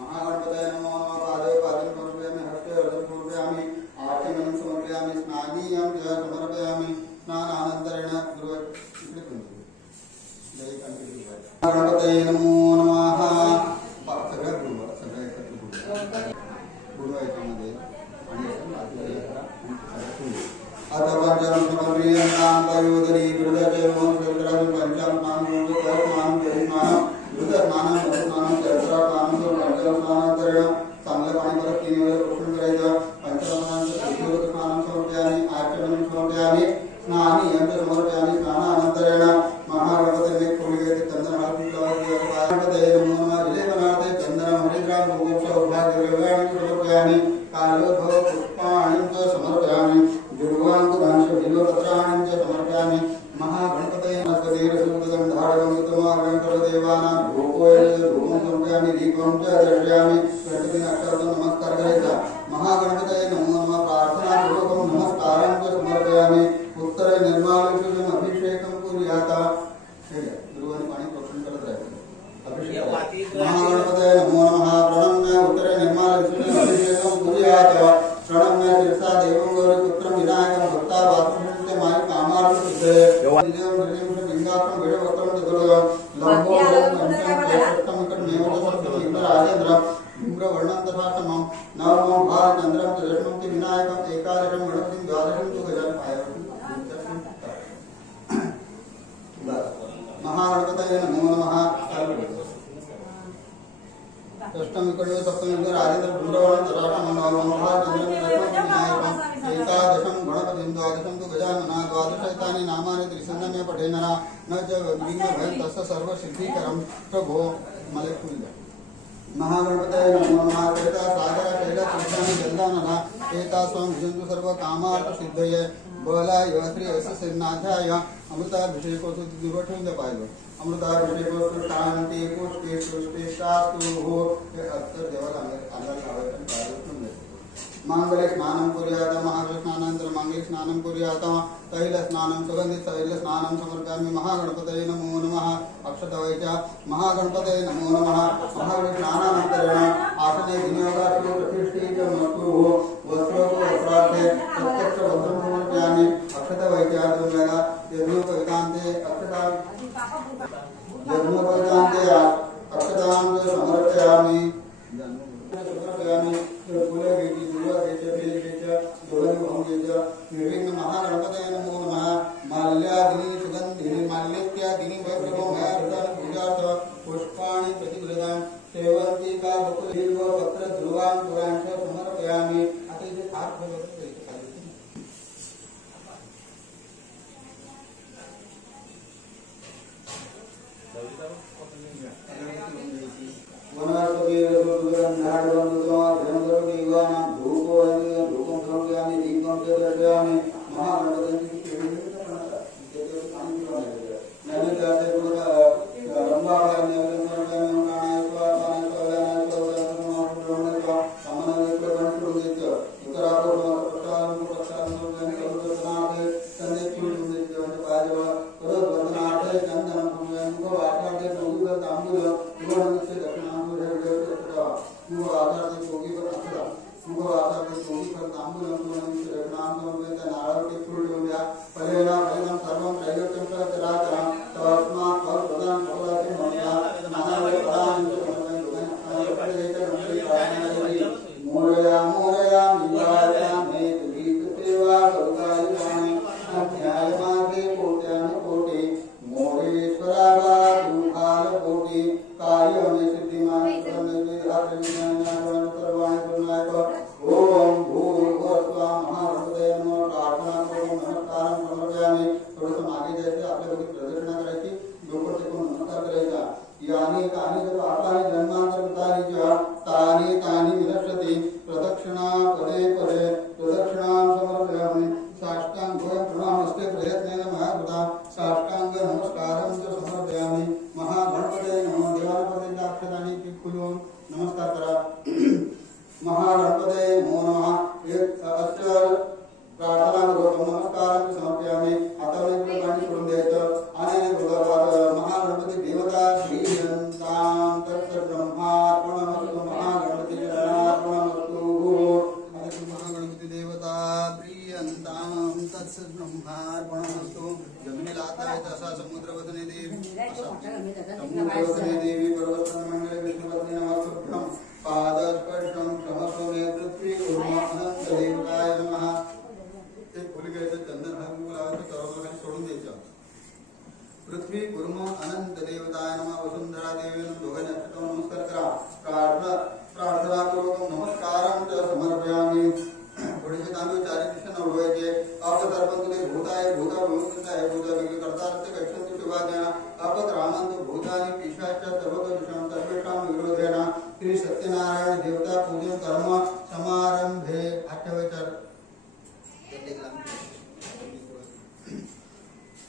महागणपतये नमो नमः पादे पादं समर्पयामि कालोद्भव पुष्पाणि च समर्पयामि दुर्वाङ्कुरांश बिल्वपत्राणि च समर्पयामि महागणपतये नमस्तेरसुगन्धारवमितमागणपतदेवानां धूपोऽयं समर्पयामि दीपं च दर्शयामि गणपतिं अक्षरं नमस्कार करायचा महागणपतये नमो नमः प्रार्थनापूर्वकं नमस्कारं च समर्पयामि उत्तरे निर्मालशुद्धम् अभिषेकं कुर्यात् दुर्वाणि पाणी प्रोक्षण करत राहायचं अभिषेक महागणपतये नमो नमः प्रणम्य उत्तरे निर्मालशुद्धम् अभिषेकं कुर्यात् प्रणम्य शिरसा देवं गौरीपुत्रं विनायकं भक्ता वासुदेवस्य माय कामार्थं सिद्धये देवं लिंगार्थं वेदवक्त्रं चतुर्गं लंबोदरं पंचमं मेवदसं राजेन्द्र इंद्रवर्णं तथा समं नवमं भालचन्द्रं त्रिदशमं विनायकं एकादशं गणपतिं द्वादशं तु गजाननं महागणपतये नमो नमः अष्टमी कड़वे सप्तमी राजेन्द्र इंद्रवर्णं तथा समं नवमं भालचन्द्रं त्रिदशमं विनायकं एकादशं गणपतिं द्वादशं तु गजाननं द्वादशैतानि नामानि त्रिसन्नमे पठेनरा न च विघ्नभयं तस्य सर्वसिद्धिकरं प्रभो मलकुल्य महागणपतये नमो नमः कैता सागर कैला तीर्थानि जलदानना एता स्वं भुजन्तु सर्वकामार्थसिद्धये बलाय श्री अस्य सिद्धाध्याय अमृताभिषेको दुर्वठेंद पाहिलं अमृताभिषेको शांती पुष्टी सृष्टी शास्तु हो हे अत्तर देवाला अंगाला लावायचं कार्य करून मांगल्य स्नानं कुर्यात् महाविष्णानन्तरं मांगल्य स्नानं कुर्यात् तैल स्नानं सुगन्धित तैल स्नानं समर्पयामि महागणपतये नमो नमः अक्षतवैचा महागणपतये नमो नमः महाविष्णानानन्तरेण आसने विनियोगास्तु प्रतिष्ठितमस्तु वस्त्रोपवस्त्रार्थे प्रत्यक्षवस्त्रं समर्पयामि अक्षतवैचा दुर्गया यज्ञोपवितान्ते अक्षतां समर्पयामि निर्विघ्न महागणपतये नमो नमः माल्यादिनी सुगन्धिनी माल्यत्यादिनी पूजार्थ पुष्पाणि प्रतिगृहां सेवन्तिका बकुलबिल्व पत्र ध्रुवाङ्कुरांश समर्पयामि अतिशय हात नारायण देवता पूजन कर्म समारंभे आठवचर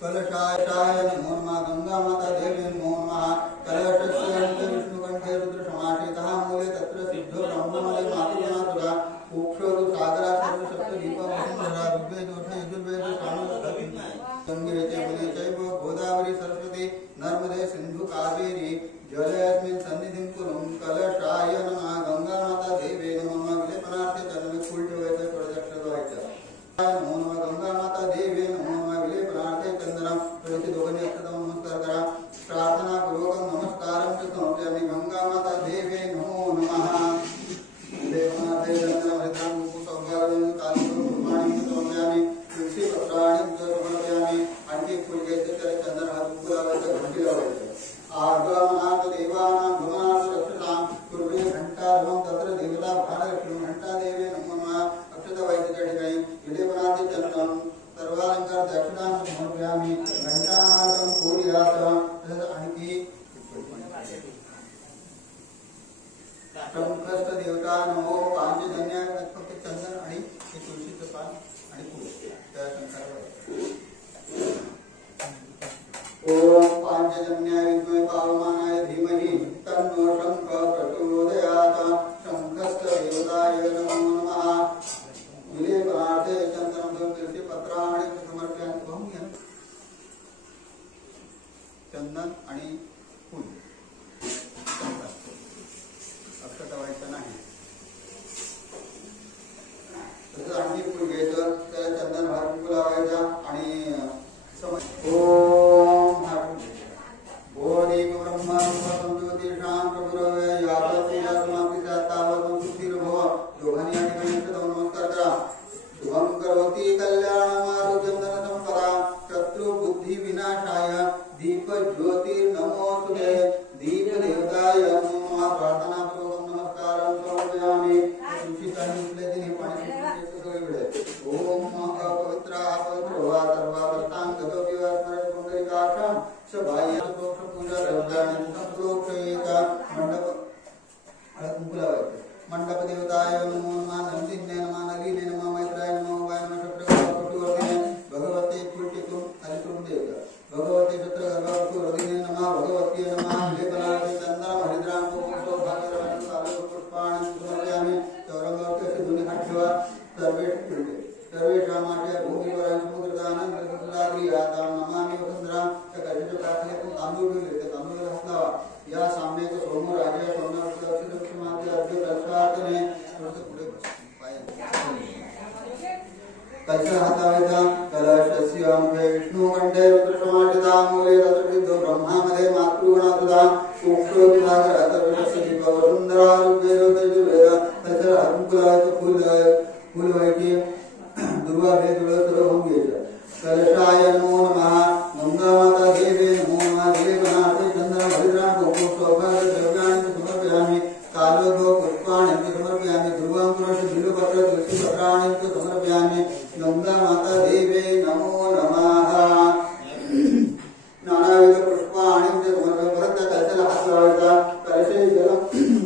कलशाय नमो नमः गंगा माता देवी नमो नमः कलशस्य अन्ते विष्णुकंठे रुद्र समाश्रितः मूले तत्र सिद्धो ब्रह्ममले मातुनाथुरा उक्षोरु सागरा सर्व सप्त दीपा वसुंधरा ऋग्वेद यजुर्वेद सामवेद गंगे च मुने चैव गोदावरी सरस्वती नर्मदे सिंधु कावेरी जलेऽस्मिन् सन्निधिं कुरुं कलशाय नमः गंगा माता देवी नमो नमः विलेपनार्थे चंदन फूल ठेवायचं प्रदक्षिण व्हायचं नमो नमः गंगा माता देवी नमो नमः विलेपनार्थे चंदनम प्रति दोघांनी अक्षता नमस्कार करा प्रार्थना पूर्वक नमस्कारं च समर्पयामि गंगा माता देवी नमो नमः विलेपनार्थे चंदनम हरितां सौभाग्यं कालं पुष्पाणि समर्पयामि तुलसी पत्राणि समर्पयामि आणखी फूल घ्यायचं त्याला चंदन हात गुलाबाचं घंटी लावायचं आगमनात् देवानां गमनात् रक्षतां पूर्वे घंटार्वं तत्र देवता भारलक्ष्मी घंटा देवी नमो नमः अक्षता वाहिनीच्या ठिकाणी विलेपनार्थे चंदनम सर्वालंकार दक्षिणां समर्पयामि घंटानादं पूर्यात् तसंच आणखी शंखस्थ देवता नमो पांचजन्य फक्त चंदन आणि तुळशीचं पान आणि फूल त्या शंकरावर ओम पांचजन्याय विद्महे पावमानाय धीमहि तन्नो शंख प्रचोदयात् शंखस्थ देवताय नमो नमः विलेपनार्थे चंदनं तुलसी पत्राणि समर्पयामि चंदन आणि फूल अक्षता व्हायचं नाही तसंच आणखी फूल घ्यायचं त्याला चंदन हात लावायचा आणि ओम बोधी ब्रह्मा संज्योतिषां प्रभुरवे यावतीया समाप्तिता तावत् सुखीर्भव दोघांनी या ठिकाणी नमस्कार करा शुभं करोति कल्याणमारोग्यं धनसंपदा शत्रु बुद्धि विनाशाय दीप ज्योति नमोस्तुते दीप देवताय नमो प्रार्थना पूर्वक नमस्कारं समर्पयामि तुलसीच्या निसलेली पाणी ओम पवित्र वा सर्वावस्थां गतोपि वा स्मरण पुंडरीकाक्षं सबाह्य दोष पूजा देवतानि संप्रोक्षयेत मंडप देवताय नमो नमः नंदिन्ये नमः नलिने नमः मैत्राय नमः वाय नमः शत्रवर्तिने भगवते कीर्तितुं हरितुं देवता भगवते शत्रवर्तिने नमः भगवते नमः विलेपनार्थे चंदनं हरिद्रां सौभाग्यरमणं कालं पुष्पाणि समर्पयामि चौरंगावरती दोन्ही हात ठेवा सर्वेषामाच्या भूमीवर समुद्रदानं निर्गुलाग्रियातां नमामि वसुंधरां त्या गजेच्या प्रार्थनेतून तांदूळ ठेवले ते तांदूळ हात लावा या साम्यक सोमो राजा सोमनाथ अर्घ्य कलशार्थने थोडंसं पुढे बस कलश हातावायचा कलशस्य मुखे विष्णुकंठे रुद्रसमाश्रिता मूले तत्सिद्धो ब्रह्मामध्ये मातृगणासुधा उक्षोदिसागर सर्वशस्य दीप वसुंधरा ऋग्वेद यजुर्वेद कलश हातून फूल व्हायची दुर्वा भेद सर्व होऊन घ्यायचं कलशाय नमो नमः गंगा माता देवी नमो नमः विलेपनार्थे चंदनं हरिद्रां सौभाग्य द्रव्याणि समर्पयामि कालोदो पुष्पाणि समर्पयामि दुर्वांकुरस्य बिल्वपत्र तुलसी पत्राणि समर्पयामि गंगा माता देवी नमो नमः नानाविध पुष्पाणि समर्पयामि परत कलशाला हात लावायचा कलशे जलं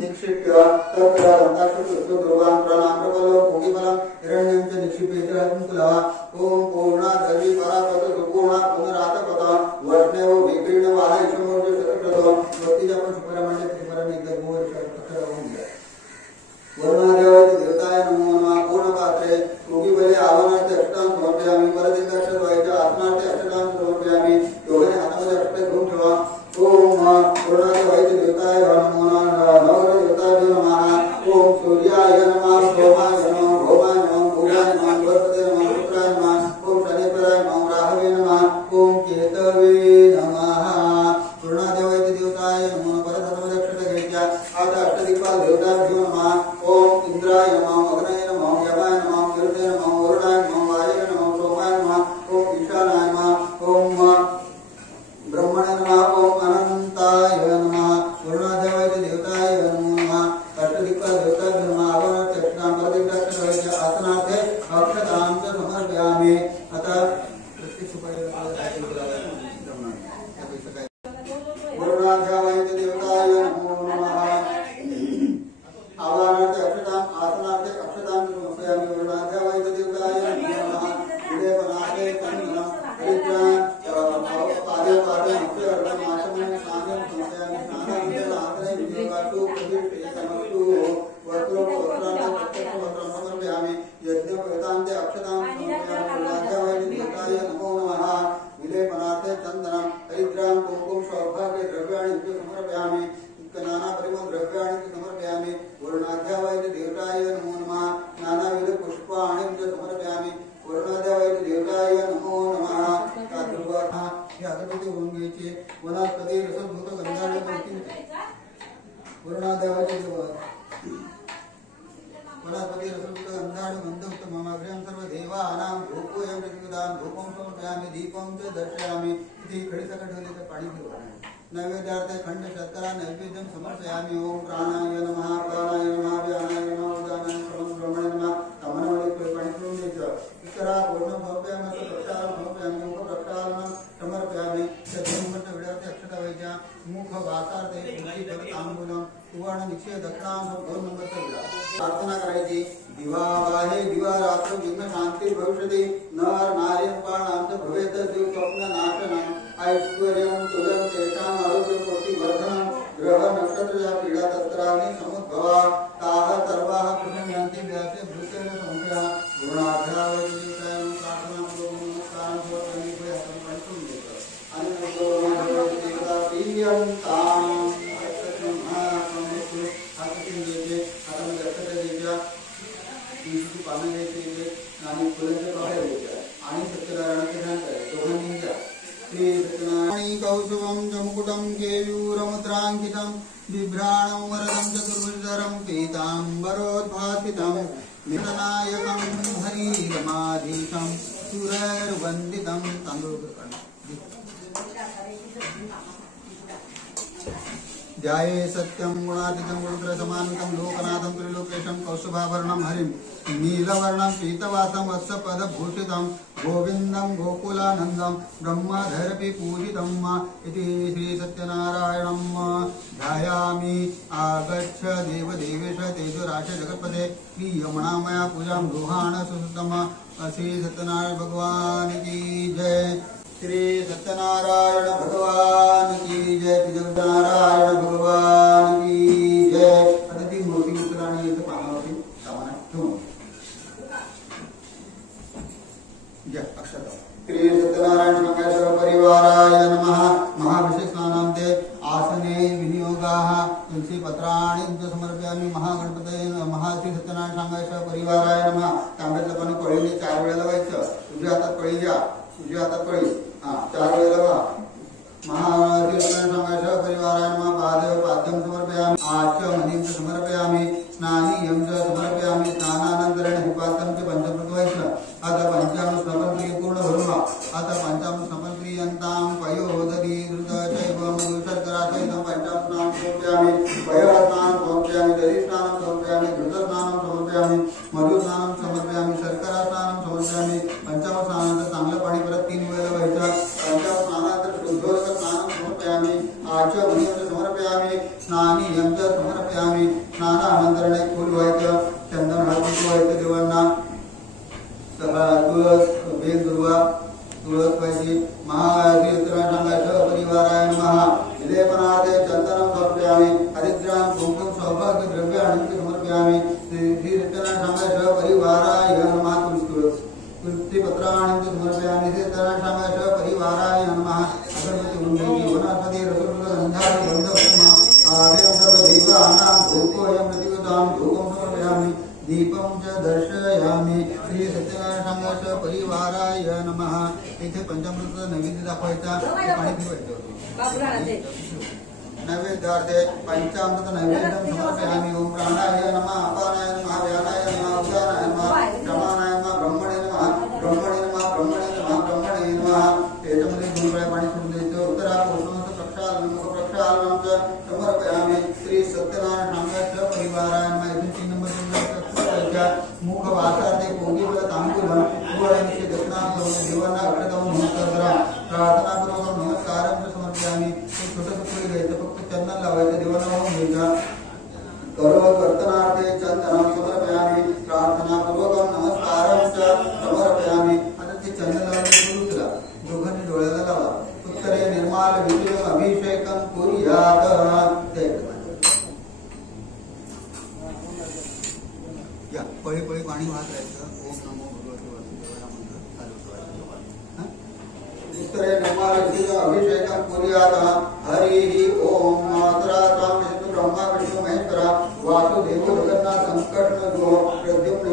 निक्षिप्य तत्र दंताक्षर दुर्वांकुराणां प्रबलं भोगिफलं हिरण्यं च निक्षिप्य हरिकुलः ओम पूर्णा देवी परापत सुपूर्णा पुनरातपत वर्णेव विकीर्ण वाहैषमोर्ज शतक्रतो भक्तीच्या पण सुपरमण्य त्रिपरणी गोर शतक्र होऊन गया वर्णादेवाय देवताय नमो नमः पूर्ण पात्रे योगीबले आवनार्थे अष्टांग समर्पयामि परदेश अक्षत व्हायच्या आत्मार्थे अष्टांग समर्पयामि योगाने हातामध्ये अष्ट घेऊन ठेवा ओम पूर्णादेवाय देवताय नमो नमः नवर देवताय नमः ओम सूर्याय नमः सोमाय नमः भौमाय नमः भूयाय नमः बृहस्पते नमः शुक्राय नमः ओम शनिपराय नमः राहवे नमः ओम केतवे नमः पूर्णादेवाय देवताय नमो परत हातामध्ये अक्षत घ्यायच्या आता अष्टदिक्पाल देवताभ्यो नमः ओम इंद्राय नमः अग्नये नमः यमाय नमः कीर्ते नमः वरुणाय नमः वायवे नमः सोमाय नमः ओम ईशानाय नमः ओम ब्रह्मणे नमः ओम अनंताय नमः पूर्णादेवाय देवताय नमो नमः अष्टदिक्पाल देवताभ्यो नमः आवनार्थे अष्टांग परदेश आवाहनार्थे अक्षतां आसनार्थे अक्षतां समर्पयामि वर्णाध्या वैद्यदेवताय नमः विलेपनार्थे चन्दनं हरिद्रां पादे पादे नक्षत्रं आचमनं स्नानं समर्पयामि स्नानानन्तरं आसने विनियोगास्तु प्रतिष्ठे समस्तु वस्त्रार्थे प्रत्यक्षवस्त्रं समर्पयामि यज्ञोपवेतान्ते अक्षतां समर्पयामि वर्णाध्या वैद्यदेवताय नमो नमः विलेपनार्थे चन्दनं हरिद्रां कुङ्कुम सौभाग्य द्रव्याणि समर्पयामि नाना परिमल द्रव्याणि समर्पयामि वर्णाध्या वैद्यदेवताय नमो नमः नानाविध पुष्पाणि समर्पयामि वर्णाध्या वैद्यदेवताय नमो नमः तादृवाहा या अगरबत्ती ओढून घ्यायची वनस्पती रसभूत गंधाने वर्णाध्या वनस्पती रसभूत गंधाने गंधयुक्त ममाग्र्यं सर्व देवानां धूपोऽयं प्रतिपदां धूपं समर्पयामि दीपं च दर्शयामि इति खडीसकट ठेवलेलं पाणी पिऊया नैवेद्यार्थे खंड शर्करा नैवेद्यं समर्पयामि ओम प्राणाय नमः प्राणाय नमः व्यानाय नमः उदानाय नमः ब्रह्मणे नमः तमनवळे पाणी पिऊन घ्यायचं इतरा पूर्ण समर्पयामि प्रक्षालन समर्पयामि मुख प्रक्षालनं समर्पयामि सद्गुणमंत्र विड्यार्थे अक्षता वैद्या मुख वासार्थे पुष्टी पद तांबूलम सुवर्ण निक्षय दक्षिणां दोन नंबरचा विडा प्रार्थना करायची दिवा आहे दिवा रात्र विघ्न शांती भविष्यति नर नारी प्राणांत भवेत जीव स्वप्न नाशनम ऐश्वर्यं तुलं तेषाम् आरोग्यकोटिवर्धनं ग्रह नक्षत्रया पीडा तत्राणि समुद्भवा ताः सर्वाः प्रसन्यन्ति व्यासे भूतेन संशयः गुणाध्यावैदिकाय प्रार्थना नमस्कारं समर्पयामि भयं पंचम देवता आणि देवता प्रियंतां पानं घ्यायचे आणि फुलांचे पाकळ्या घ्यायच्या आणि सत्यनारायणाचे ध्यान करायचे दोघांनी घ्या श्री सत्यनारायणी कौशुभं च मुकुटं केयूरमुद्राङ्कितं बिभ्राणं वरदं चतुर्भुजधरं पीताम्बरोद्भासितं निरनायकं हरिरमाधीशं सुरैर्वन्दितं तांदूळ ध्याये सत्यं गुणातीतं गुणत्रयसमान्वितं लोकनाथं त्रिलोकेशं कौस्तुभाभरणं हरिं नीलवर्णं पीतवासं वत्सपदभूषितं गोविन्दं गोकुलानन्दं ब्रह्मधरपि पूजितं इति श्री सत्यनारायणं ध्यायामि आगच्छ देवदेवेश तेजोराश जगत्पते प्रियमणामया पूजां गृहाण सुसुतम श्री सत्यनारायण भगवान की जय श्री सत्यनारायण भगवान की जय सत्यनारायण भगवान की जय आता ती मूर्ती उचलाणी येथे पानावरती सामानात ठेवून जय अक्षता श्री सत्यनारायण शंकरेश्वर परिवाराय नमः महाभिषेक स्नानान्ते आसने विनियोगाः तुलसी पत्राणि समर्पयामि महागणपतये नमः श्री सत्यनारायण शंकरेश्वर परिवाराय नमः तांब्यातलं पाणी पळीने 4 वेळा लावायचं तुझ्या हातात पळी घ्या तुझ्या हातात पळी 4 वेळा लावा महाश्री सत्यनारायण परिवाराय नमः पादयो पाद्यं समर्पयामि आचमनीं च समर्पयामि स्नानीयं च समर्पयामि स्नानानन्तरेण हिपातं च पञ्चमृत्वैश्च अथ पञ्चामृत स्नपनक्रिये पूर्ण भरून अथ पञ्चामृत स्नपनक्रियन्तां पयोदधी धृतचैव मधुशर्करासहितं पञ्चामृतां समर्पयामि पयोस्नानं समर्पयामि दधिस्नानं समर्पयामि धृतस्नानं समर्पयामि मधुस्नानं समर्पयामि शर्करास्नानं समर्पयामि पंचामृत स्नानानंतर चांगलं पाणी परत 3 वेळा व्हायचं पंचामृत स्नानानंतर शुद्धोदक स्नानं समर्पयामि आचमनीं च समर्पयामि स्नानीयं च समर्पयामि स्नानानंतर एक फूल व्हायचं चंदन हळदी व्हायचं देवांना तुळस बेल दुर्वा तुळस पाहिजे महाश्री सत्यनारायण परिवाराय नमः विलेपनार्थे चंदनं समर्पयामि हरिद्रां कुङ्कुम सौभाग्य द्रव्याणि समर्पयामि श्री सत्यनारायण परिवाराय नमः तुलसी पत्राणि समर्पयामि श्री सत्यनारायण परिवाराय नमः अगरबत्ती उंडकी वनस्पति रसभूत गंधानि गंधपुष्पम् आभ्यं सर्वदेवानां धूपोऽयं प्रतिपदां धूपं समर्पयामि दीपं च दर्शयामि श्री सत्यनारायण परिवाराय नमः इथे पंचामृत नैवेद्य दाखवायचा पाणी पिवायचं नैवेद्यार्थे पंचामृत नैवेद्यं समर्पयामि ओम प्राणाय नमः अपानाय नमः व्यानाय नमः उदानाय नमः प्रमाणाय नमः ब्रह्मणे नमः ब्रह्मणे नमः ब्रह्मणे नमः ब्रह्मणे नमः त्याच्यामध्ये 2 वेळा पाणी सोडून द्यायचं उत्तरा पोषणाचं प्रक्षालन मुख प्रक्षालनं च समर्पयामि श्री सत्यनारायण परिवाराय नमः इथे 3 नंबर मुख वासार्थे पोगीबल तांबूलम सुवर्णस्य दक्षिणां देवांना अक्षतां नमस्कार प्रार्थना पूर्वक नमस्कारं समर्पयामि एक छोटं फूल घ्यायचं फक्त चंदन लावायचं देवांना वाहून घ्यायचं सर्व वर्तनार्थे या पळी पळी पाणी वाहत राहायचं. ओम नमो भगवते वासुदेवाय मंत्र चालू ठेवायचं. उत्तरे नमालक्ष्मीचा अभिषेकं कुर्यात. हरिः ओम. मातरा त्वां विष्णु ब्रह्मा विष्णु महेश्वरा वासुदेवो जगन्नाथ संकटनदो प्रद्युम्न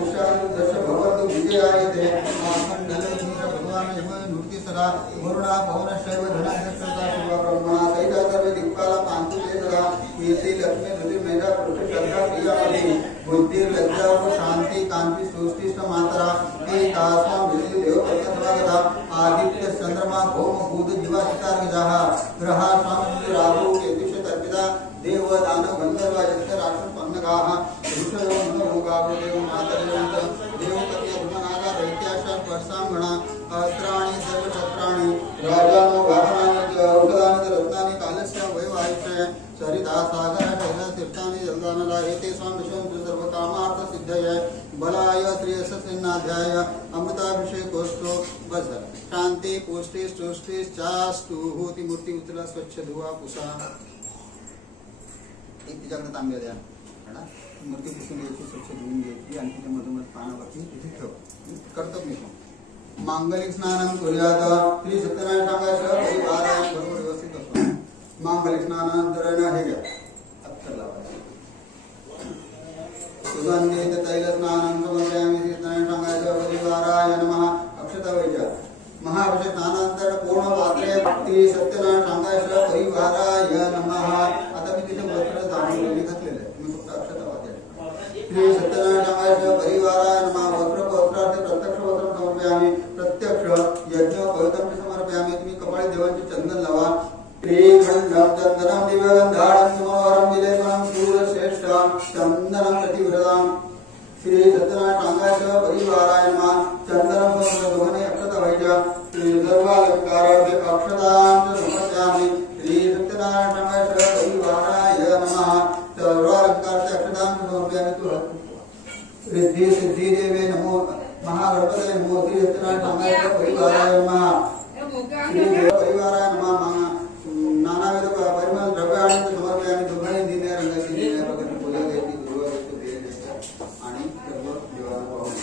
दश भगवन्तु विजयायते. आखण्डलेश्वर भगवान् यमः नूर्ति सदा वरुणा पवनश्चैव धनाध्यक्षता शिव ब्रह्मणा सहिता सर्वे दिक्पाला पान्तु ते सदा. कीर्ति लक्ष्मी धृति मेधा पुरुष श्रद्धा प्रियामती बुद्धि लज्जा शांति कांति सुष्टिष्ट मातरा एतासां विष्णु देव प्रत्यक्षता. आदित्य चंद्रमा भौम बुध जीवा सितार्गजाः ग्रहा स्वामी राहु केतुष तर्पिता देव दानव गंधर्व यक्ष राक्षस पन्नगाः ऋषयो मनोभोगाः देव मातरवन्त देवकत्य ब्रह्मनागा दैत्याश्च परसांगणा अस्त्राणि सर्वशस्त्राणि राजानो वाहनानि औषधानि रत्नानि कालस्य वैवाहिकस्य सरिता सागर शैल तीर्थानि जलदानला एते स्वां विश्वं सर्वकामार्थ सिद्धये बलाय श्रेयस्सिन्नाध्याय अमृताभिषेकोस्तु. बस शांति पुष्टि सृष्टि चास्तु ती मूर्ती उचला स्वच्छ धुवा पुसा. एक तिच्याकडे तांब्या द्या है ना. मूर्ती पुसून घ्यायची स्वच्छ धुवून घ्यायची आणि तिच्या मधोमध पानावरती तिथे ठेव. करतो मी मांगलिक स्नानं कुर्यात. श्री सत्यनारायण सांगायचं परिवारात बरोबर व्यवस्थित असतो. मांगलिक स्नानानंतर हे घ्या अक्षर लावायचं. सुगंधित तैल स्नानं समर्पयामि. श्री सत्यनारायण सांगायचं परिवाराय नमः. अक्षता वैद्य महाअभिषेक स्नानानंतर पूर्ण पात्रे श्री सत्यनारायण सांगायचं परिवाराय नमः. आता मी तिथे वस्त्र दाखवलेले घातलेले आहे. मी फक्त अक्षता वाचले. श्री सत्यनारायण सांगायचं परिवाराय नमः. वस्त्र पवित्रार्थे प्रत्यक्ष वस्त्र समर्पयामि. प्रत्यक्ष यज्ञ पवित्रं समर्पयामि. तुम्ही कपाळी देवांचे चंदन लावा. श्रीखण्डं चन्दनं दिव्यगन्धाढं सुमनोहरं विलेपनं शूरश्रेष्ठं चन्दनं प्रतिव्रतां. श्री सत्यनारायण सांगायचं परिवाराय नमः. चन्दनं दोहने अक्षता वैद्य. श्री सर्वालंकारार्थे अक्षतां समर्पयामि. श्री सत्यनारायण सांगायचं परिवाराय नमः. सर्वालंकारार्थे अक्षतां समर्पयामि. तु रिद्धि सिद्धि देवे नमो महागणपतये नमो. श्री सत्यनारायण सांगायचं परिवाराय नमः. श्री परिवाराय नमः. नानाविध परिमल द्रव्याणि समर्पयामि. दुर्गणे दिने रंगाची दिने भगवती पूजा देती दुर्वा देतो देय देतो आणि सर्व देवाला पाहून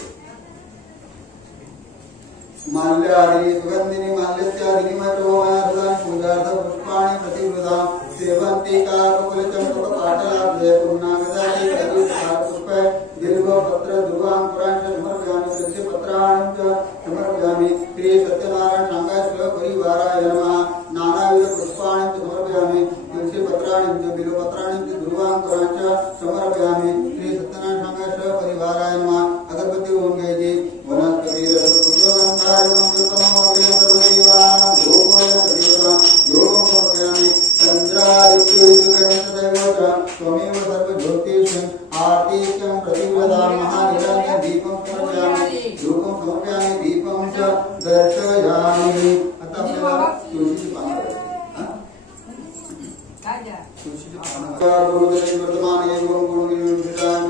माल्यादि सुगंधिनी माल्यस्यादि मटोमयार्धं पूजार्थ पुष्पाणि प्रतिवृतां सेवन्ति काककुलचम्पकपाटलाब्धे पूर्णागदानि कलिसारपुष्पे दीर्घपत्र दुर्वाङ्कुरांच समर्पयामि. तुलसी पत्राणि च समर्पयामि. श्री सत्यनारायण सांगायचं परिवाराय नमः. नानाविध पुष्पाणि समर्पयामि. तुलसी पत्राणि च बिल्वपत्राणि च दुर्वाङ्कुरांच समर्पयामि. श्री सत्यनारायण सांगायचं परिवाराय नमः. अगरबत्ती होऊन घ्यायची. वनस्पती रसपुष्पगंधाय मंगलतमोग्रे सर्वदेवानां धूपोय प्रतिवदां धूपं समर्पयामि. चन्द्रादित्यगणेशदैवत त्वमेव सर्वज्योतिषं आर्तिक्यं प्रतिवदां महानिरञ्जन दीपं समर्पयामि. धूपं समर्पयामि. दीपं च दर्शयामि. आता आपल्याला तुळशीची पानं तुळशीची पानं वर्तमान एवं गुणविनिर्मितां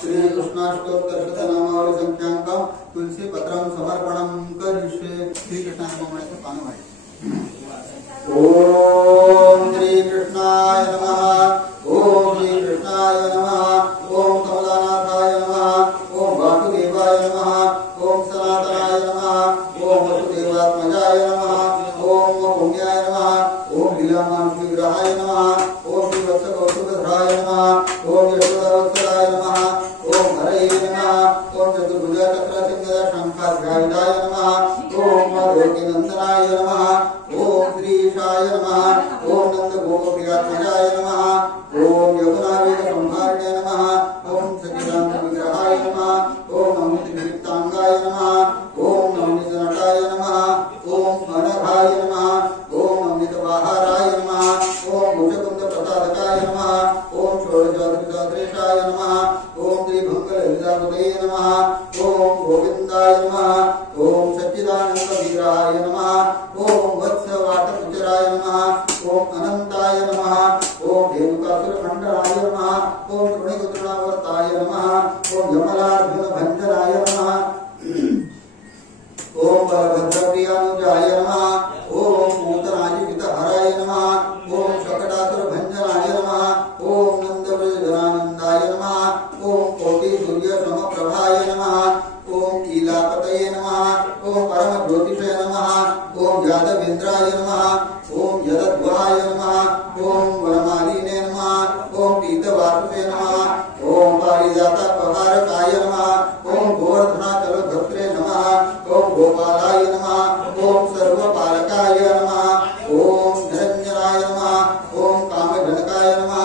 श्री कृष्णाष्टोत्तर शतनामावली संख्यांकं तुलसी पत्रं समर्पणं करिष्ये. श्री कृष्णानामाचं पानं व्हायचं. ओम श्री कृष्णाय नमः. ओम श्री कृष्णाय नमः. ओम कमलानाथाय नमः. ओम वासुदेवाय नमः. ओम सनातनाय नमः. ओम वसुदेवात्मजाय नमः. ओम पुण्याय नमः. ओम लीलामानुषविग्रहाय नमः. ओम श्रीवत्सकौस्तुभधराय नमः. ओम यशोदावत्सलाय नमः. ओम हरये नमः. ओम चतुर्भुजा चक्रसिंहदा शंखाध्यायुधाय नमः. ओम देवकीनंदनाय नमः. ओम श्रीशाय नमः. ओम नंदगोपप्रियात्मजाय नमः. ओम यमुनावेद संहारिणे नमः. ओम सच्चिदानंदविग्रहाय नमः. ओम अमृतनिलिप्तांगाय नमः. ओम नवनीतनटाय नमः. ओम अनघाय नमः. ओम अमृतवाहाराय नमः. ओम भुजकुंदप्रसादकाय नमः. ओम षोडशोत्तरेशाय नमः. ओम श्रीभंगललितापतये नमः. ओम गोविंदाय नमः. ओम सच्चिदानंदविग्रहाय नमः. ओम वत्सवाटपुचराय नमः. ओम अनंताय नमः. ओम धेनुकासुरमंडलाय नमः. ओम तृणीपुत्रनावर्ताय नमः. ओम यमलार्जुनभञ्जनाय नमः. ओम बलभद्रप्रियानुजाय नमः. ओम पूतनाजिपितहराय नमः. ओम शकटासुरभञ्जनाय नमः. ओम नंदव्रजनानंदाय नमः. परमपुरुषाय नमः। ओम कीलापतये नमः। ओम परम ज्योतिषे नमः। ओम यादवेन्द्राय नमः। ओम यदद्वाय नमः। ओम वनमालिने नमः। ओम पीतवासुते नमः। ओम पारिजातापहारकाय नमः। ओम गोवर्धनाचल भद्रे नमः। ओम गोपालाय नमः। ओम सर्वपालकाय नमः। ओम निरंजनाय नमः। ओम कामजनकाय नमः।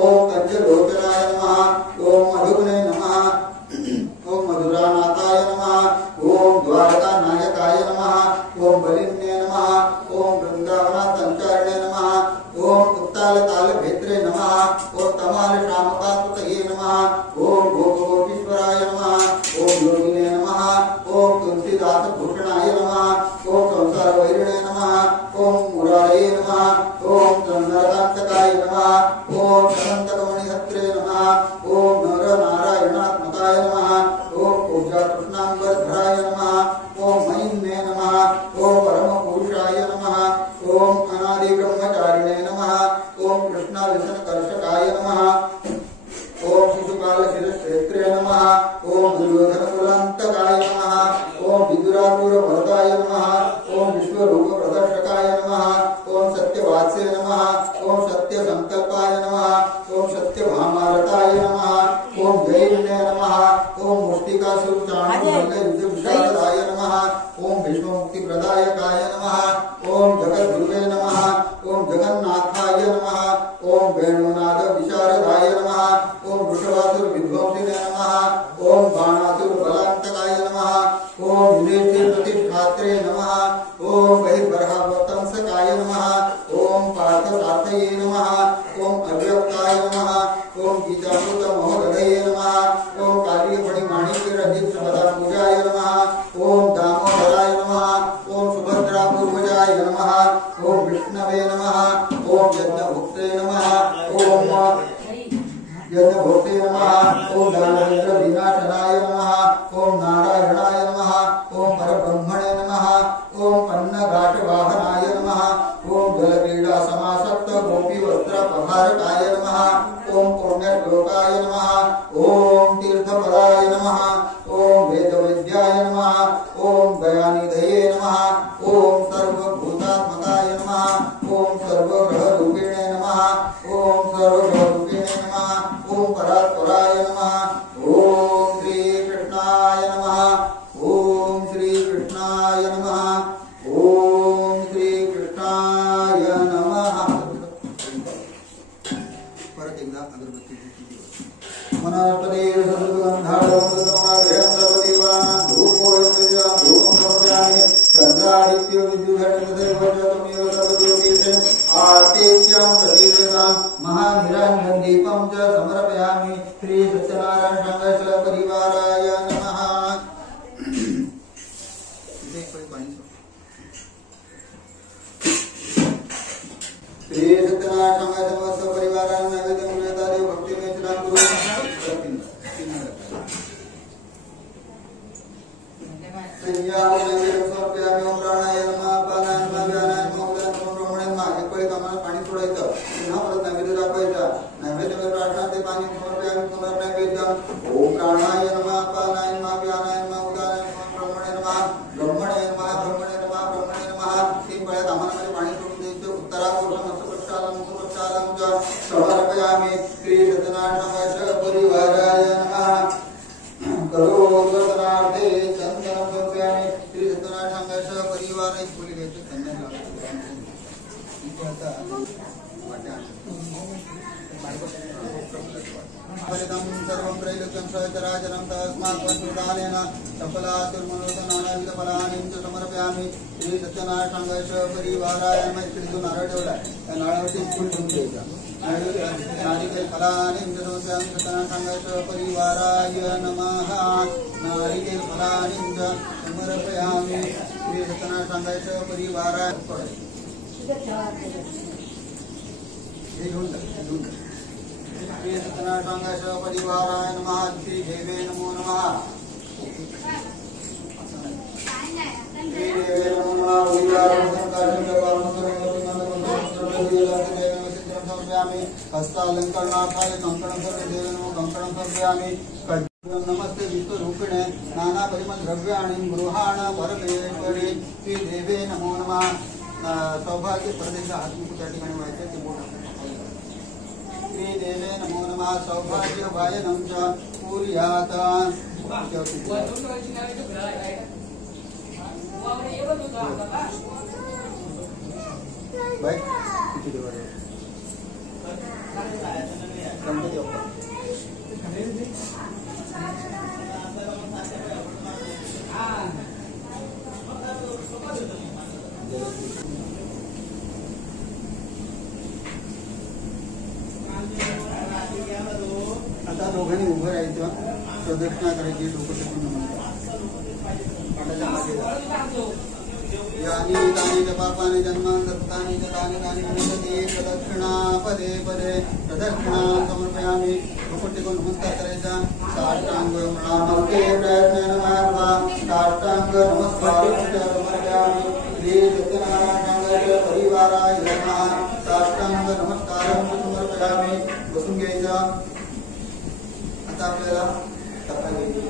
ओम कंजलोचनाय नमः। ओम मधुग्ने नमः। ओम मधुरानाथाय नमः। ओम द्वारका नायकाय नमः। ओम बलिन्ने नमः। ओम वृंदावना संचारिणे नमः। ओम उत्ताल ताल भेत्रे नमः। ओम तमाल श्यामकांतये नमः। ओम गोपगोपीश्वराय नमः। ओम योगिने नमः। ओम तुलसीदास भूषणाय नमः। ओम संसार वैरिणे नमः। ओम मुरारये नमः। ओम चंद्रकांतकाय नमः। ओम अनंतकमणिहत्रे नमः। ओम नर नारायणात्मकाय नमः। ओम पूजा कृष्णांबरधराय नमः। ओम महिम्ने नमः। ओम परम पुरुषाय नमः। ओम अनादि ब्रह्मचारिणे नमः। ओम कृष्णा व्यसन कर्षकाय नमः। ओम शिशुपाल शिरश्रेत्रे नमः। ओम दुर्योधन कुलांतकाय नमः। ओम विदुरापुर वरदाय नमः। ओम विश्वरूप प्रदर्शकाय नमः। ओम सत्यवात्से नमः। ओम सत्य संकल्पाय नमः। ओम सत्यभामारताय नमः। ओम जैन्ने नमः। ओम मुष्टिकासुर चाणूरमल्ल युद्ध विशारदाय नमः। ओम विश्व मुक्ति प्रदायकाय नमः। ओम जगद्गुरुवे नमः। ओम जगन्नाथाय नमः। ओम वेणुनाद विशारदाय नमः। ओम वृषभासुर विध्वंसिने नमः। ओम बाणासुर बलांतकाय नमः। ओम युधिष्ठिर प्रतिष्ठात्रे नमः। ओम बहिर्बर्हावतंसकाय नमः। ओम पार्थसार्थये नमः। ओम अव्यक्ताय नमः। ओम गीतामृत महोदये नमः। ओम कालीयफणि माणिक्य रहित सदा पूजाय नमः। ओम दामोदराय नमः। ओम सुभद्रा पूर्वजाय नमः। ओम विष्णवे नमः। ओम यज्ञभुक्ते नमः। ओम यज्ञभूते नमः। ओम दानवेन्द्र विनाशनाय नमः। ओम नारायणाय नमः। ओम परब्रह्मणे नमः। ओम पन्नघाटवाहनाय नमः। ओम जलक्रीडा समासक्त गोपी वस्त्रपहारकाय नमः। ओम पुण्यश्लोकाय नमः। ओम तीर्थपदाय नमः। ओम वेदविद्याय नमः। ओम दयानिधये नमः। ओम सर्वभूतात्मकाय नमः। ओम सर्वग्रहरूपिणे नमः। ओम सर्वग्रहरूपिणे नमः। ओम परात्पराय नमः। ओम श्री कृष्णाय नमः। ओम श्री कृष्णाय नमः। ओम श्री कृष्णाय नमः। परत एकदा अगरबत्ती वनस्पते सद्गंधाढ्यं सर्वदेवानां धूपोऽयं धूपं समर्पयामि। चन्द्रादित्यो विद्युधर्मदेव च तमेव सर्वज्योतिषं आर्तेयं प्रतिवेदां महानिरञ्जन दीपं च समर्पयामि। श्री सत्यनारायण संघ परिवाराय नमः। श्री सत्यनारायण संघ परिवाराय नैवेद्यं नैवेद्यादेव भक्ति में चला गुरु संज्ञां नैवेद्यं समर्पयामि। ओम प्राणाय नमः। अपानाय नमः। व्यानाय नमः। उदानाय नमः। ब्रह्मणे नमः। एक वेळेस आम्हाला पाणी सोडायचं, पुन्हा परत नैवेद्य दाखवायचा। नैवेद्य में प्रार्थना ते पाणी समर्पयामि पुनर्नैवेद्यं। ओम प्राणाय नमः। अपानाय नमः। व्यानाय नमः। उदानाय नमः। ब्रह्मणे नमः। ब्रह्मणे नमः। ब्रह्मणे नमः। ब्रह्मणे नमः। तीन वेळेस आम्हाला पाणी सोडून द्यायचं। उत्तरापुरुषं असुप्रक्षालं सुप्रक्षालं च समर्पयामि। श्री सत्यनारायण संघ परिवाराय नमः। करोदनार्थे चंदनं समर्पयामि। श्री सत्यनारायण संघ परिवाराय फुले घ्यायचे चंदन लावायचे। फलितं सर्वं त्रैलोक्यं सहचराचरं तस्मात् त्वत्प्रदानेन सफलातिर्मनोदनानाविधफलानि च समर्पयामि। श्री सत्यनारायण संघ परिवाराय नमः। इकडे नारळ ठेवला त्या नारळावरती फूल ठेवून द्यायचं। नारिकेल फलानि च समर्पयामि। सत्यनारायण संघ परिवाराय नमः। नारिकेल फलानि च समर्पयामि। श्री सत्यनारायण संघ परिवाराय श्री सत्यनारायण संघ परिवाराय नमः। श्री देवे नमो नमः। श्री देवे नमो नमः। समर्पयामि। हस्तालंकरणार्थाय कंकणं समर्पयामि। कंकणं समर्पयामि। नमस्ते विश्वरूपिणे नाना परिमल द्रव्याणि गृहाण परमेश्वरी श्री देवे नमो नमः. सौभाग्य प्रदेश हातमुख त्या ठिकाणी व्हायचे ते बोला. श्री देवे नमो नमः. सौभाग्य वायनं च कुर्यात्. बाय किती दिवस गणपती बाप्पा. आता दोघांनी उभं राहायचं, प्रदक्षिणा करायची, डोकं टेकून नमस्कार. यानी तानि च पापानि जन्मान्तराणि च तानि तानि विनश्यन्ति प्रदक्षिणा पदे पदे. प्रदक्षिणा समर्पयामि. डोकं टेकून नमस्कार करायचा. साष्टांग प्रणामस्ते प्रयत्नेन मार्गा. साष्टांग नमस्कार समर्पयामि. श्री सत्यनारायण परिवाराय नमः. साष्टांग नमस्कारं समर्पयामि. बसून घ्यायचं. आता आपल्याला कथा घ्यायची.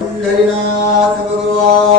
पंढरीनाथ भगवान